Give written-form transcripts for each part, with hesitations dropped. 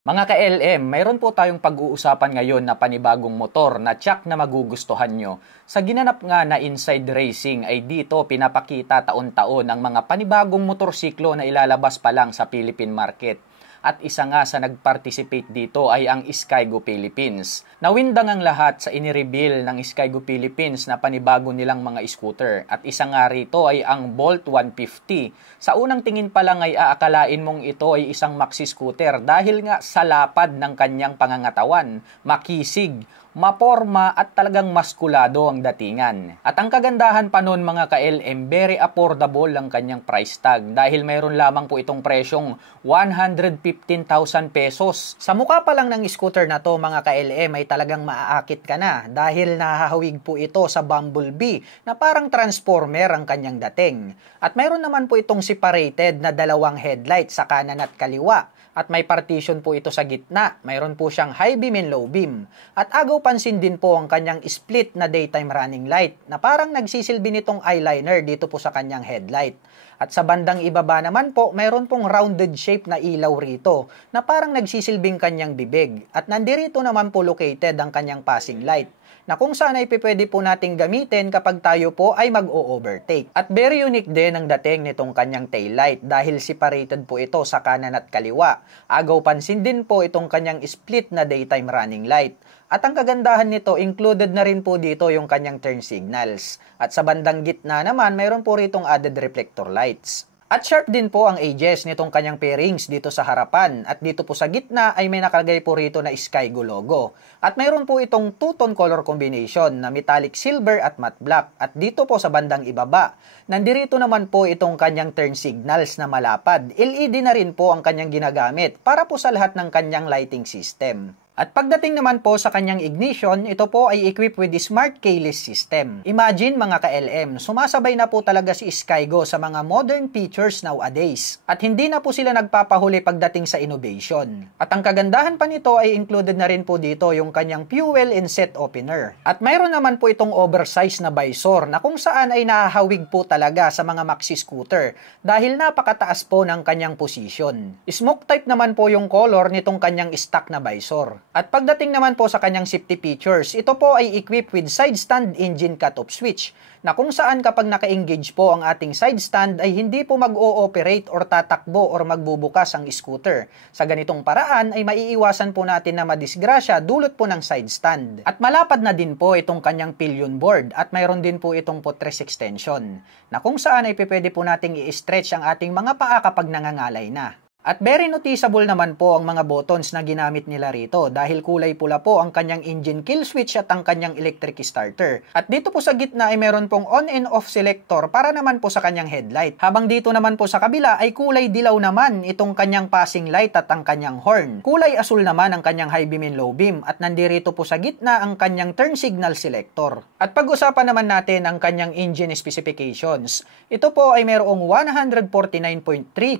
Mga ka-LM, mayroon po tayong pag-uusapan ngayon na panibagong motor na tiyak na magugustuhan nyo. Sa ginanap nga na Inside Racing ay dito pinapakita taon-taon ang mga panibagong motorsiklo na ilalabas pa lang sa Philippine market. At isa nga sa nag-participate dito ay ang Skygo Philippines. Nawindang ang lahat sa inireveal ng Skygo Philippines na panibago nilang mga scooter. At isa nga rito ay ang Bolt 150. Sa unang tingin pa lang ay aakalain mong ito ay isang maxi scooter dahil nga sa lapad ng kanyang pangangatawan, makisig, maporma at talagang maskulado ang datingan. At ang kagandahan pa nun mga ka-LM, very affordable ang kanyang price tag dahil mayroon lamang po itong presyong 115,000 pesos. Sa mukha pa lang ng scooter na to mga ka-LM ay talagang maaakit ka na dahil nahahawig po ito sa Bumblebee na parang transformer ang kanyang dating. At mayroon naman po itong separated na dalawang headlight sa kanan at kaliwa. At may partition po ito sa gitna. Mayroon po siyang high beam and low beam. At agaw pansin din po ang kanyang split na daytime running light na parang nagsisilbi nitong eyeliner dito po sa kanyang headlight. At sa bandang ibaba naman po, mayroon pong rounded shape na ilaw rito na parang nagsisilbing kanyang bibig. At nandirito naman po located ang kanyang passing light na kung saan ay pwede po nating gamitin kapag tayo po ay mag-o-overtake. At very unique din ang dating nitong kanyang taillight dahil separated po ito sa kanan at kaliwa. Agaw pansin din po itong kanyang split na daytime running light. At ang kagandahan nito, included na rin po dito yung kanyang turn signals. At sa bandang gitna naman, mayroon po ritong added reflector lights. At sharp din po ang edges nitong kanyang pairings dito sa harapan. At dito po sa gitna ay may nakalagay po rito na Skygo logo. At mayroon po itong two-tone color combination na metallic silver at matte black. At dito po sa bandang ibaba, nandirito naman po itong kanyang turn signals na malapad. LED na rin po ang kanyang ginagamit para po sa lahat ng kanyang lighting system. At pagdating naman po sa kanyang ignition, ito po ay equipped with the smart keyless system. Imagine mga ka-LM, sumasabay na po talaga si Skygo sa mga modern features nowadays. At hindi na po sila nagpapahuli pagdating sa innovation. At ang kagandahan pa nito ay included na rin po dito yung kanyang fuel and set opener. At mayroon naman po itong oversized na visor na kung saan ay nahahawig po talaga sa mga maxi scooter dahil napakataas po ng kanyang position. Smoke type naman po yung color nitong kanyang stock na visor. At pagdating naman po sa kanyang safety features, ito po ay equipped with side stand engine cut-off switch na kung saan kapag naka-engage po ang ating side stand ay hindi po mag-o-operate or tatakbo or magbubukas ang scooter. Sa ganitong paraan ay maiiwasan po natin na madisgrasya dulot po ng side stand. At malapad na din po itong kanyang pillion board at mayroon din po itong footrest extension na kung saan ay pwede po nating i-stretch ang ating mga paa kapag nangangalay na. At very noticeable naman po ang mga buttons na ginamit nila rito dahil kulay pula po ang kanyang engine kill switch at ang kanyang electric starter. At dito po sa gitna ay meron pong on and off selector para naman po sa kanyang headlight. Habang dito naman po sa kabila ay kulay dilaw naman itong kanyang passing light at ang kanyang horn. Kulay asul naman ang kanyang high beam and low beam at nandirito po sa gitna ang kanyang turn signal selector. At pag-usapan naman natin ang kanyang engine specifications. Ito po ay mayroong 149.3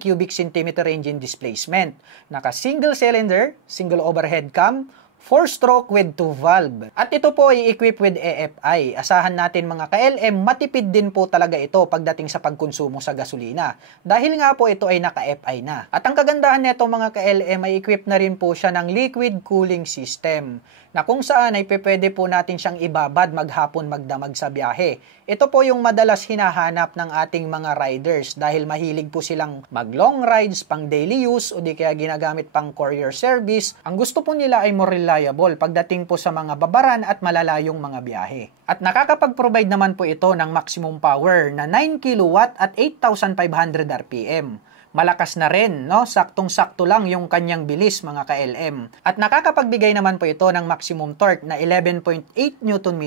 cubic centimeter engine displacement. Naka single cylinder, single overhead cam, 4-stroke with 2 valve. At ito po ay equipped with AFI. Asahan natin mga ka-LM, matipid din po talaga ito pagdating sa pagkonsumo sa gasolina. Dahil nga po ito ay naka-FI na. At ang kagandahan nito mga ka-LM ay equipped na rin po siya ng liquid cooling system na kung saan ay pwede po natin siyang ibabad maghapon magdamag sa biyahe. Ito po yung madalas hinahanap ng ating mga riders dahil mahilig po silang mag-long rides pang daily use o di kaya ginagamit pang courier service. Ang gusto po nila ay more reliable pagdating po sa mga babaran at malalayong mga biyahe. At nakakapag-provide naman po ito ng maximum power na 9 kW at 8,500 RPM. Malakas na rin, no? Saktong-sakto lang yung kanyang bilis mga ka-LM. At nakakapagbigay naman po ito ng maximum torque na 11.8 Nm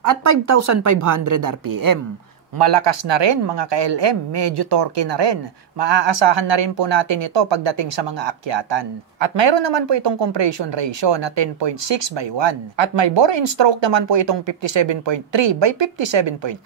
at 5,500 RPM. Malakas na rin mga ka-LM, medyo torque na rin. Maaasahan na rin po natin ito pagdating sa mga akyatan. At mayroon naman po itong compression ratio na 10.6/1. At may bore and stroke naman po itong 57.3/57.9.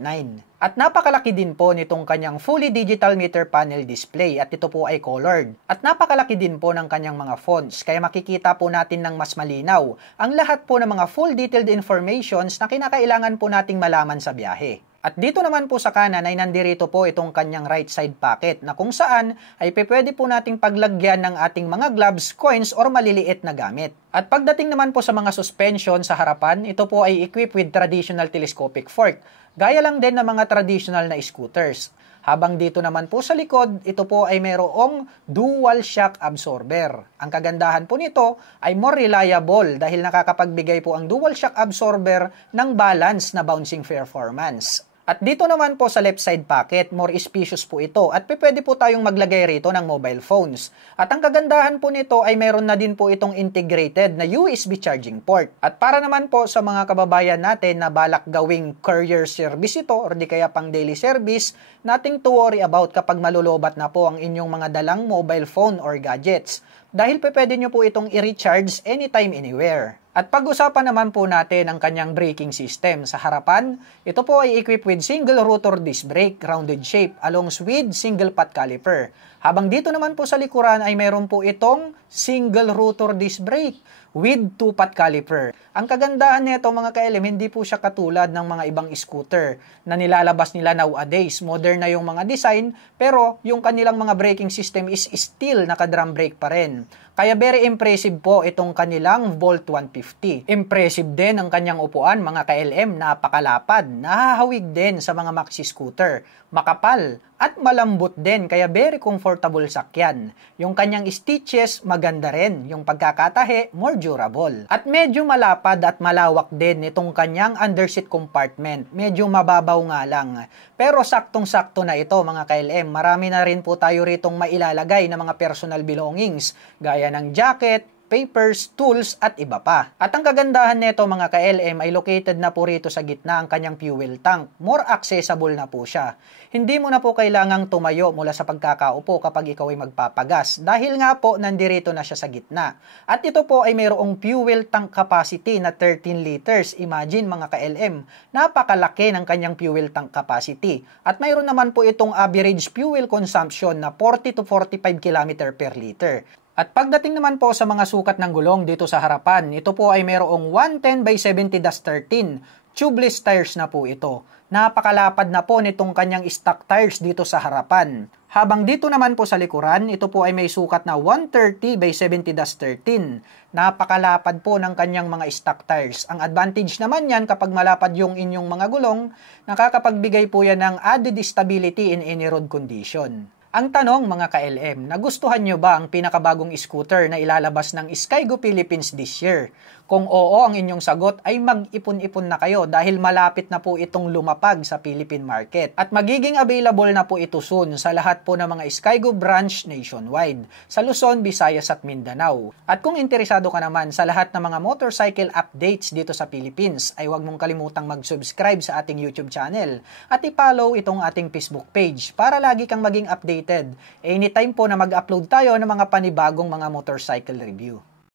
At napakalaki din po nitong kanyang fully digital meter panel display at ito po ay colored. At napakalaki din po ng kanyang mga fonts kaya makikita po natin ng mas malinaw ang lahat po ng mga full detailed informations na kinakailangan po nating malaman sa biyahe. At dito naman po sa kanan ay nandirito po itong kanyang right side pocket na kung saan ay pwede po nating paglagyan ng ating mga gloves, coins, or maliliit na gamit. At pagdating naman po sa mga suspension sa harapan, ito po ay equipped with traditional telescopic fork, gaya lang din ng mga traditional na scooters. Habang dito naman po sa likod, ito po ay mayroong dual shock absorber. Ang kagandahan po nito ay more reliable dahil nakakapagbigay po ang dual shock absorber ng balance na bouncing performance. At dito naman po sa left side pocket, more spacious po ito at pwede po tayong maglagay rito ng mobile phones. At ang kagandahan po nito ay meron na din po itong integrated na USB charging port. At para naman po sa mga kababayan natin na balak gawing courier service ito or di kaya pang daily service, nothing to worry about kapag malulobat na po ang inyong mga dalang mobile phone or gadgets. Dahil pwede nyo po itong i-recharge anytime, anywhere. At pag-usapan naman po natin ang kanyang braking system. Sa harapan, ito po ay equipped with single rotor disc brake, rounded shape, along with single pot caliper. Habang dito naman po sa likuran ay mayroon po itong single rotor disc brake with 2-pot caliper. Ang kagandahan nito mga ka-LM, hindi po siya katulad ng mga ibang scooter na nilalabas nila nowadays. Modern na yung mga design, pero yung kanilang mga braking system is still naka-drum brake pa rin. Kaya very impressive po itong kanilang Volt 150. Impressive din ang kanyang upuan mga ka-LM, napakalapad, nahahawig din sa mga maxi scooter, makapal, at malambot din kaya very comfortable sakyan. Yung kanyang stitches maganda rin, yung pagkakatahe more durable. At medyo malapad at malawak din itong kanyang underseat compartment. Medyo mababaw nga lang. Pero saktong-sakto na ito mga ka-LM. Marami na rin po tayo ritong mailalagay na mga personal belongings gaya ng jacket, papers, tools, at iba pa. At ang kagandahan nito mga ka-LM ay located na po rito sa gitna ang kanyang fuel tank. More accessible na po siya. Hindi mo na po kailangang tumayo mula sa pagkakaupo kapag ikaw ay magpapagas dahil nga po nandirito na siya sa gitna. At ito po ay mayroong fuel tank capacity na 13 liters. Imagine mga ka-LM, napakalaki ng kanyang fuel tank capacity. At mayroon naman po itong average fuel consumption na 40 to 45 km per liter. At pagdating naman po sa mga sukat ng gulong dito sa harapan, ito po ay mayroong 110/70-13 tubeless tires na po ito. Napakalapad na po nitong kanyang stock tires dito sa harapan. Habang dito naman po sa likuran, ito po ay may sukat na 130/70-13. Napakalapad po ng kanyang mga stock tires. Ang advantage naman yan kapag malapad yung inyong mga gulong, nakakapagbigay po yan ng added stability in any road condition. Ang tanong mga ka-LM, nagustuhan nyo ba ang pinakabagong scooter na ilalabas ng Skygo Philippines this year? Kung oo ang inyong sagot ay mag-ipon-ipon na kayo dahil malapit na po itong lumapag sa Philippine market. At magiging available na po ito soon sa lahat po ng mga Skygo branch nationwide, sa Luzon, Visayas at Mindanao. At kung interesado ka naman sa lahat ng mga motorcycle updates dito sa Philippines, ay huwag mong kalimutang mag-subscribe sa ating YouTube channel at i-follow itong ating Facebook page para lagi kang maging updated anytime po na mag-upload tayo ng mga panibagong mga motorcycle review.